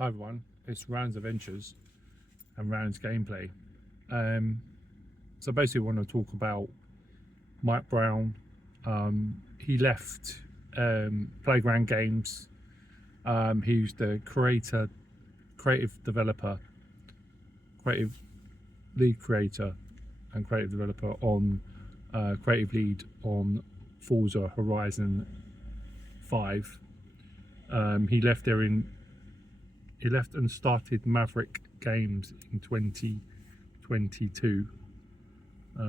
Hi everyone, it's Rands Adventures and Rands Gameplay. So basically I want to talk about Mike Brown. He left Playground Games. He's the creative developer, creative lead creator and creative developer on creative lead on Forza Horizon 5. He left and started Mavrick Games in 2022,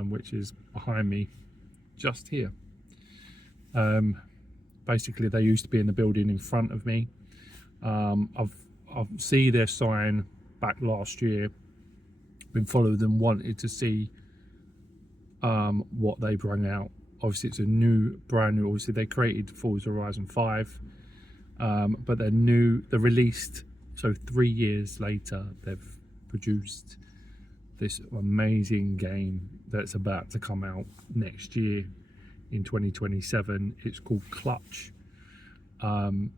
which is behind me, just here. Basically, they used to be in the building in front of me. I've seen their sign back last year. Been following them, wanted to see what they bring out. Obviously, it's a brand new. Obviously, they created Forza Horizon 5, but they're released. So 3 years later, they've produced this amazing game that's about to come out next year in 2027. It's called Clutch. It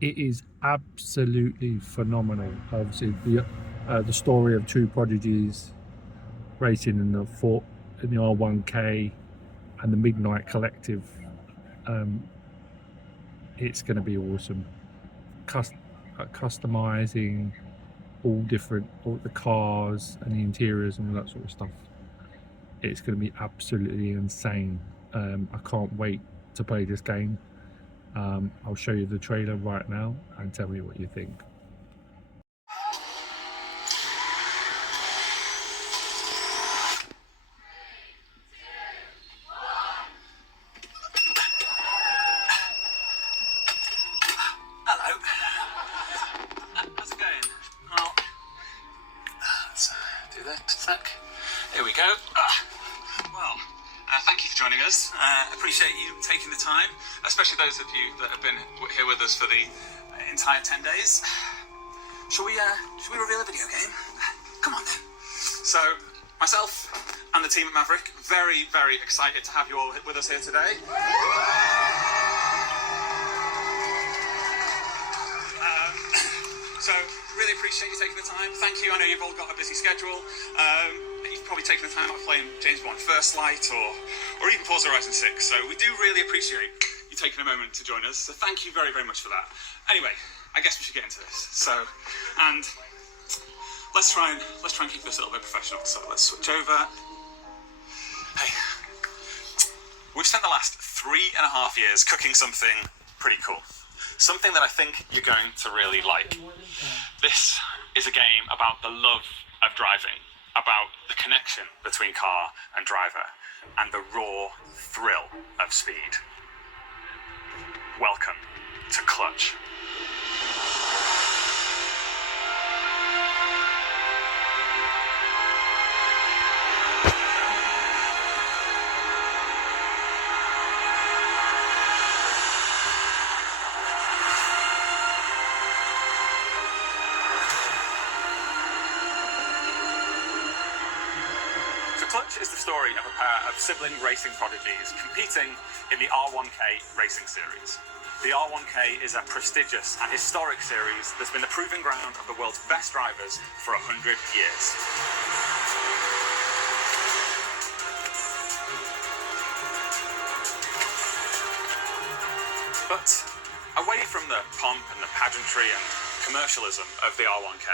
is absolutely phenomenal. Obviously, the story of two prodigies racing in the R1K and the Midnight Collective. It's going to be awesome. Customizing all the cars and the interiors and all that sort of stuff. It's going to be absolutely insane. I can't wait to play this game. I'll show you the trailer right now and tell me what you think. Here we go. Thank you for joining us. Appreciate you taking the time, especially those of you that have been here with us for the entire 10 days. Shall we reveal a video game? Come on then. So, myself and the team at Mavrick, very, very excited to have you all with us here today. So, really appreciate you taking the time. Thank you. I know you've all got a busy schedule. You've probably taken the time out playing James Bond First Light or even Forza Horizon 6. So we do really appreciate you taking a moment to join us. So thank you very, very much for that. Anyway, I guess we should get into this. So, and let's try and keep this a little bit professional. So let's switch over. Hey, we've spent the last 3.5 years cooking something pretty cool. Something that I think you're going to really like. This is a game about the love of driving, about the connection between car and driver, and the raw thrill of speed. Welcome to Clutch. Clutch is the story of a pair of sibling racing prodigies competing in the R1K racing series. The R1K is a prestigious and historic series that's been the proving ground of the world's best drivers for 100 years. But away from the pomp and the pageantry and commercialism of the R1K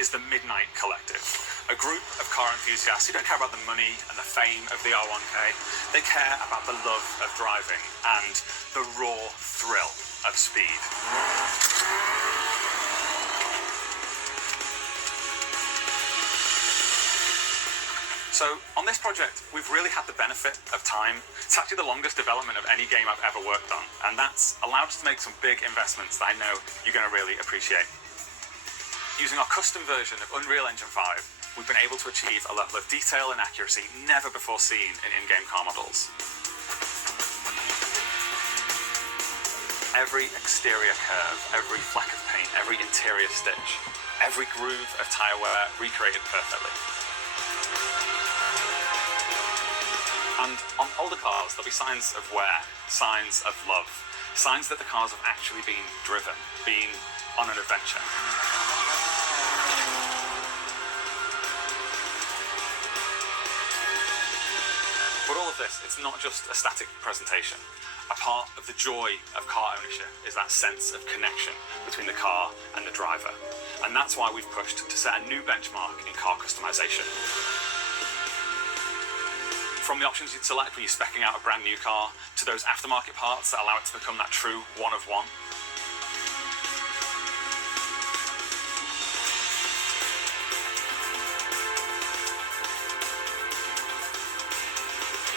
is the Midnight Collective, a group of car enthusiasts who don't care about the money and the fame of the R1K. They care about the love of driving and the raw thrill of speed. So on this project, we've really had the benefit of time. It's actually the longest development of any game I've ever worked on, and that's allowed us to make some big investments that I know you're going to really appreciate. Using our custom version of Unreal Engine 5, we've been able to achieve a level of detail and accuracy never before seen in in-game car models. Every exterior curve, every fleck of paint, every interior stitch, every groove of tyre wear recreated perfectly. And on older cars, there'll be signs of wear, signs of love, signs that the cars have actually been driven, been on an adventure. But all of this, it's not just a static presentation. A part of the joy of car ownership is that sense of connection between the car and the driver. And that's why we've pushed to set a new benchmark in car customization. From the options you'd select when you're speccing out a brand new car, to those aftermarket parts that allow it to become that true one of one.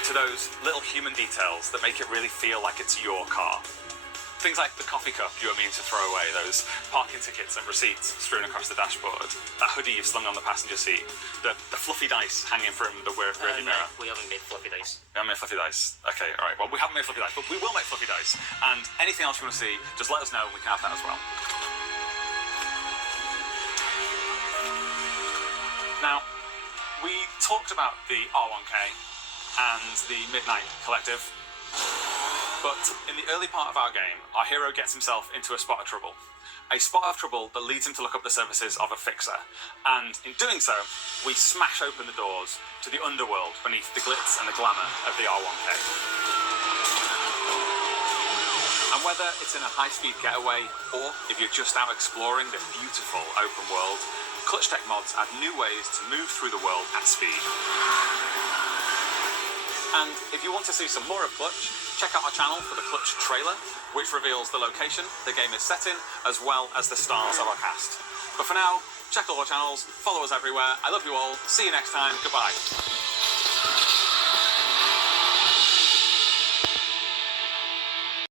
To those little human details that make it really feel like it's your car. Things like the coffee cup you were meaning to throw away, those parking tickets and receipts strewn across the dashboard, that hoodie you've slung on the passenger seat, the fluffy dice hanging from the rearview mirror. We haven't made fluffy dice. We haven't made fluffy dice. Okay, alright. Well, we haven't made fluffy dice, but we will make fluffy dice. And anything else you want to see, just let us know and we can have that as well. Now, we talked about the R1K and the Midnight Collective, but in the early part of our game, our hero gets himself into a spot of trouble. A spot of trouble that leads him to look up the services of a fixer. And in doing so, we smash open the doors to the underworld beneath the glitz and the glamour of the R1K. And whether it's in a high-speed getaway, or if you're just out exploring the beautiful open world, Clutch Tech mods add new ways to move through the world at speed. And if you want to see some more of Clutch, check out our channel for the Clutch trailer, which reveals the location the game is set in, as well as the stars of our cast. But for now, check all our channels, follow us everywhere. I love you all. See you next time. Goodbye.